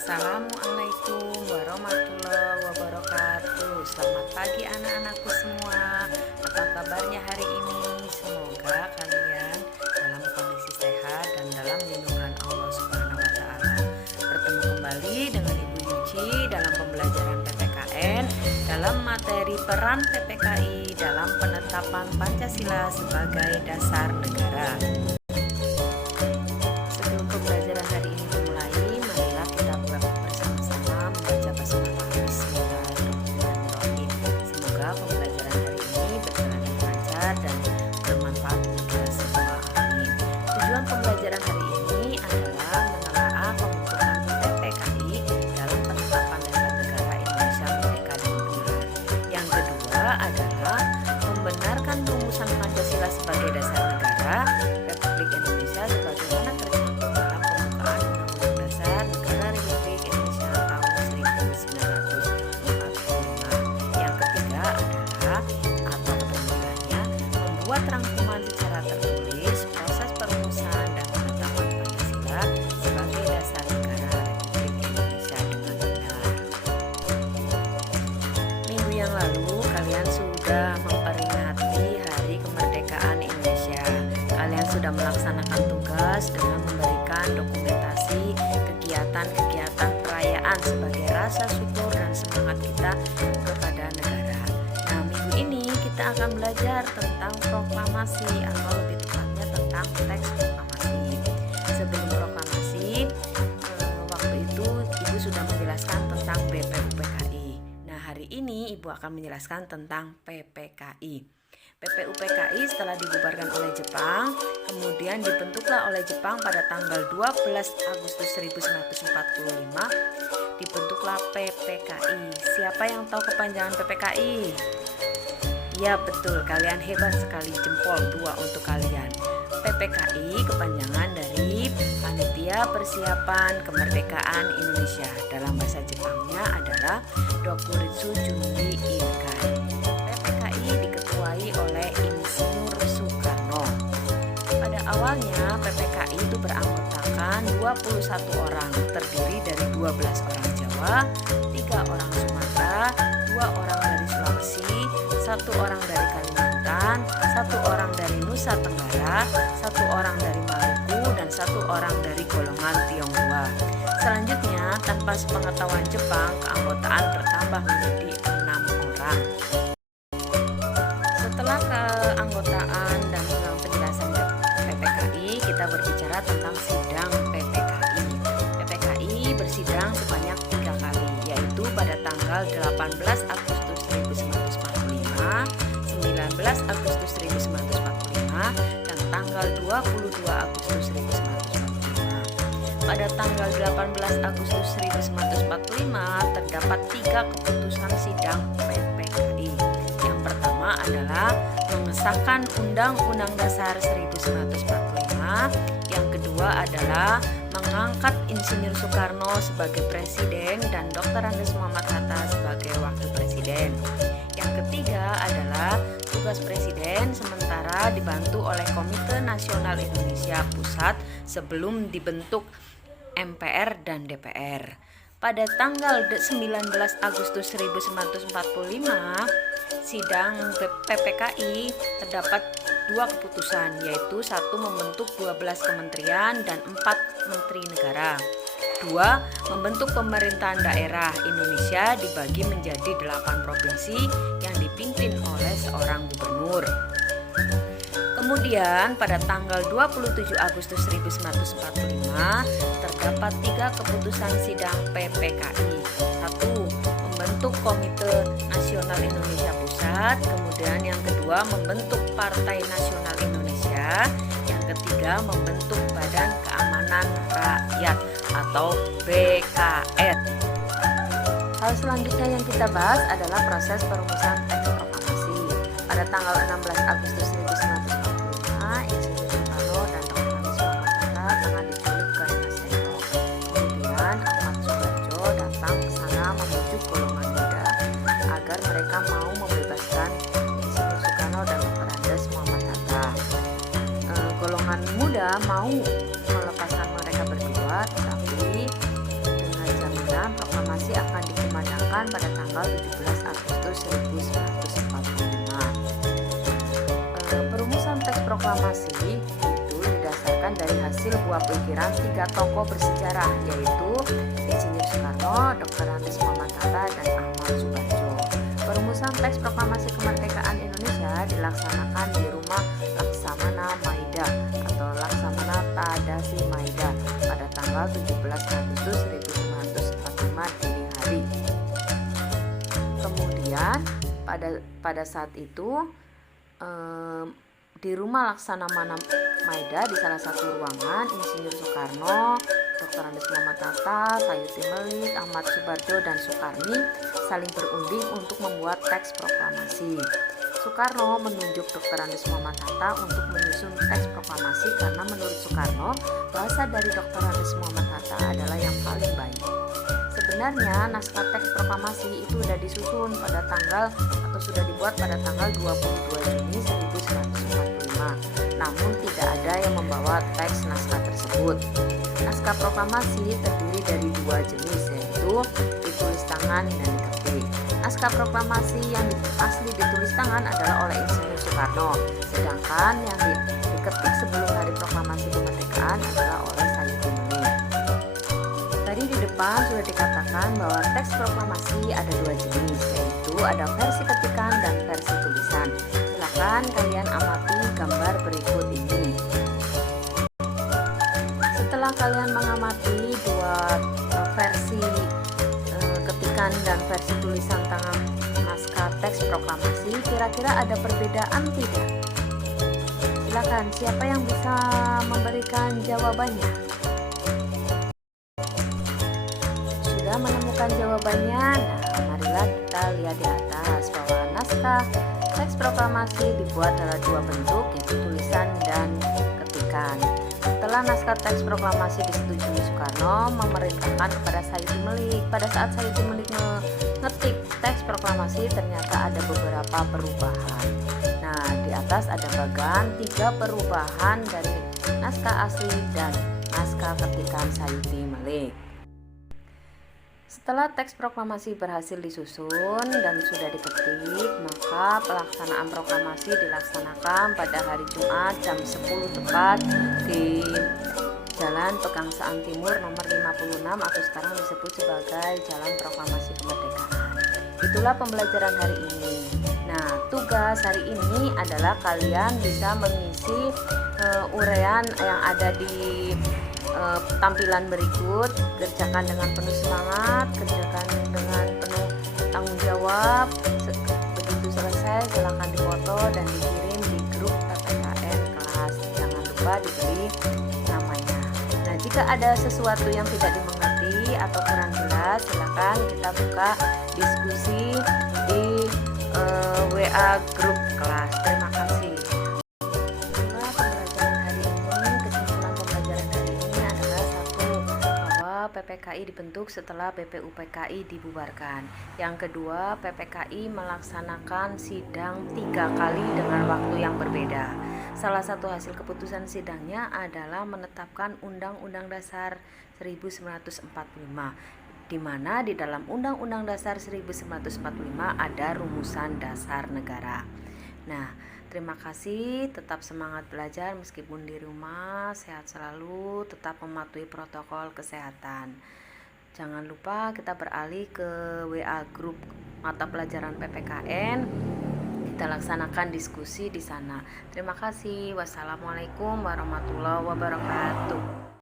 Assalamualaikum warahmatullahi wabarakatuh. Selamat pagi anak-anakku semua. Apa kabarnya hari ini? Semoga kalian dalam kondisi sehat dan dalam lindungan Allah Subhanahu wa taala. Bertemu kembali dengan Ibu Yuci dalam pembelajaran PPKN dalam materi peran PPKI dalam penetapan Pancasila sebagai dasar negara. Sebelum pembelajaran hari ini dimulai, marilah kita bersama-sama membaca basmalah. Bismillahirrahmanirrahim. Semoga pembelajaran hari ini berjalan dengan lancar dan bermanfaat bagi kita semua. Amin. Tujuan pembelajaran hari ini adalah menelaah pembentukan PPKI dalam penetapan dasar negara Indonesia Merdeka dan Berdaulat. Yang kedua adalah membenarkan rumusan Pancasila sebagai dasar negara Republik Indonesia sebagaimana tercantum dalam pembukaan Undang-Undang Dasar Negara Republik Indonesia tahun 1945. Yang ketiga adalah atau ketemuannya membuat rangkuman secara tertulis proses perumusan dan penetapan Pancasila sebagai dasar negara Republik Indonesia dengan benar. Minggu yang lalu kalian sudah memperingati Hari Kemerdekaan Indonesia. Kalian sudah melaksanakan tugas dengan memberikan dokumentasi kegiatan-kegiatan perayaan sebagai rasa syukur dan semangat kita kepada negara. Nah, minggu ini kita akan belajar tentang proklamasi atau lebih tepatnya tentang teks proklamasi. Sebelum proklamasi, waktu itu Ibu sudah menjelaskan tentang BPUPKI. Nah, hari ini Ibu akan menjelaskan tentang PPKI. PPUPKI setelah dibubarkan oleh Jepang, kemudian dibentuklah oleh Jepang pada tanggal 12 Agustus 1945, dibentuklah PPKI. Siapa yang tahu kepanjangan PPKI? Ya betul, kalian hebat sekali, jempol 2 untuk kalian. PPKI kepanjangan dari Panitia Persiapan Kemerdekaan Indonesia. Dalam bahasa Jepangnya adalah Dokuritsu Junbi Inkai. PPKI diketuai oleh Insinyur Soekarno. Pada awalnya PPKI itu beranggotakan 21 orang, terdiri dari 12 orang Jawa, 3 orang Sumatera, 2 orang dari Sulawesi, 1 orang dari Kalimantan, 1 orang dari Nusa Tenggara, 1 orang dari Maluku, dan 1 orang dari golongan Tionghoa. Selanjutnya, tanpa sepengetahuan Jepang, keanggotaan bertambah menjadi 6 orang. Setelah keanggotaan dan penjelasan PPKI, kita berbicara tentang sidang PPKI. PPKI bersidang sebanyak 3 kali, yaitu pada tanggal 18 Agustus 1945, 19 Agustus 1945, dan tanggal 22 Agustus 1945. Pada tanggal 18 Agustus 1945 terdapat 3 keputusan sidang PPKI. Yang pertama adalah mengesahkan Undang-Undang Dasar 1945. Yang kedua adalah mengangkat Insinyur Soekarno sebagai presiden dan Dr. Andes Muhammad Hatta sebagai wakil presiden. Yang ketiga adalah tugas presiden sementara dibantu oleh Komite Nasional Indonesia Pusat sebelum dibentuk MPR dan DPR. Pada tanggal 19 Agustus 1945, sidang PPKI terdapat 2 keputusan, yaitu 1 membentuk 12 kementerian dan 4 menteri negara. 2. Membentuk pemerintahan daerah Indonesia dibagi menjadi 8 provinsi yang dipimpin oleh seorang gubernur. Kemudian pada tanggal 27 Agustus 1945 terdapat 3 keputusan sidang PPKI. 1. Membentuk Komite Nasional Indonesia Pusat. Kemudian yang kedua membentuk Partai Nasional Indonesia. Yang ketiga membentuk Badan Keamanan Rakyat atau BKR. Hal selanjutnya yang kita bahas adalah proses perumusan teks proklamasi. Pada tanggal 16 Agustus 1945, Insinyur Soekarno dan Dr. Andes Muhammad Hatta tengah diculik ke Rengas Dengklok. Kemudian Ahmad Subarjo datang ke sana membujuk golongan muda agar mereka mau membebaskan Insinyur Soekarno dan Dr. Andes Muhammad Hatta. Golongan muda mau melepaskan mereka berdua, tetapi dengan zaman mana proklamasi akan dikumandangkan pada tanggal 17 Agustus 1945. Perumusan teks proklamasi itu didasarkan dari hasil buah pikiran 3 tokoh bersejarah, yaitu Insinyur Soekarno, Dr. Andes Muhammad Hatta, dan Ahmad Subarjo. Perumusan teks proklamasi kemerdekaan Indonesia dilaksanakan di Rumah Laksamana Maida atau Laksamana Tadasi Maida pada tanggal 17 Agustus 1945 dini hari. Kemudian pada saat itu di Rumah Laksamana Maida di salah satu ruangan Insinyur Soekarno, Dr. Andes Muhammad Hatta, Sayuti Melik, Ahmad Subarjo, dan Soekarni saling berunding untuk membuat teks proklamasi. Soekarno menunjuk Dr. Andes Muhammad Hatta untuk menyusun teks proklamasi karena menurut Soekarno bahasa dari Dr. Andes Muhammad Hatta adalah yang paling baik. Sebenarnya naskah teks proklamasi itu sudah disusun pada tanggal atau sudah dibuat pada tanggal 22 Juni 1945, namun tidak ada yang membawa teks naskah tersebut. Naskah proklamasi terdiri dari 2 jenis, yaitu ditulis tangan dan diketik. Naskah proklamasi yang asli ditulis tangan adalah oleh Insinyur Soekarno, sedangkan yang diketik sebelum hari proklamasi kemerdekaan adalah oleh Sayuti Melik. Tadi di depan sudah dikatakan bahwa teks proklamasi ada 2 jenis, yaitu ada versi ketikan dan versi tulisan. Silakan kalian amati gambar berikut ini. Setelah kalian mengamati 2 versi ketikan dan versi tulisan tangan naskah teks proklamasi, kira-kira ada perbedaan tidak? Silakan, siapa yang bisa memberikan jawabannya? Sudah menemukan jawabannya? Nah, marilah kita lihat di atas bahwa naskah teks proklamasi dibuat dalam 2 bentuk, yaitu tulisan dan ketikan. Setelah naskah teks proklamasi disetujui, Soekarno memerintahkan kepada Sayuti Melik. Pada saat Sayuti Melik mengetik teks proklamasi, ternyata ada beberapa perubahan. Nah, di atas ada bagan 3 perubahan dari naskah asli dan naskah ketikan Sayuti Melik. Setelah teks proklamasi berhasil disusun dan sudah diketik, maka pelaksanaan proklamasi dilaksanakan pada hari Jumat jam 10 tepat di Jalan Pegangsaan Timur nomor 56 atau sekarang disebut sebagai Jalan Proklamasi Kemerdekaan. Itulah pembelajaran hari ini. Nah, tugas hari ini adalah kalian bisa mengisi uraian yang ada di tampilan berikut. Kerjakan dengan penuh semangat, kerjakan dengan penuh tanggung jawab. Begitu selesai silakan difoto dan dikirim di grup PPKN kelas. Jangan lupa diberi namanya. Nah, jika ada sesuatu yang tidak dimengerti atau kurang jelas, silakan kita buka diskusi di WA grup kelas. Terima kasih. PPKI dibentuk setelah BPUPKI dibubarkan. Yang kedua, PPKI melaksanakan sidang 3 kali dengan waktu yang berbeda. Salah satu hasil keputusan sidangnya adalah menetapkan Undang-Undang Dasar 1945, di mana di dalam Undang-Undang Dasar 1945 ada rumusan dasar negara. Nah, terima kasih, tetap semangat belajar meskipun di rumah, sehat selalu, tetap mematuhi protokol kesehatan. Jangan lupa kita beralih ke WA grup mata pelajaran PPKN. Kita laksanakan diskusi di sana. Terima kasih. Wassalamualaikum warahmatullahi wabarakatuh.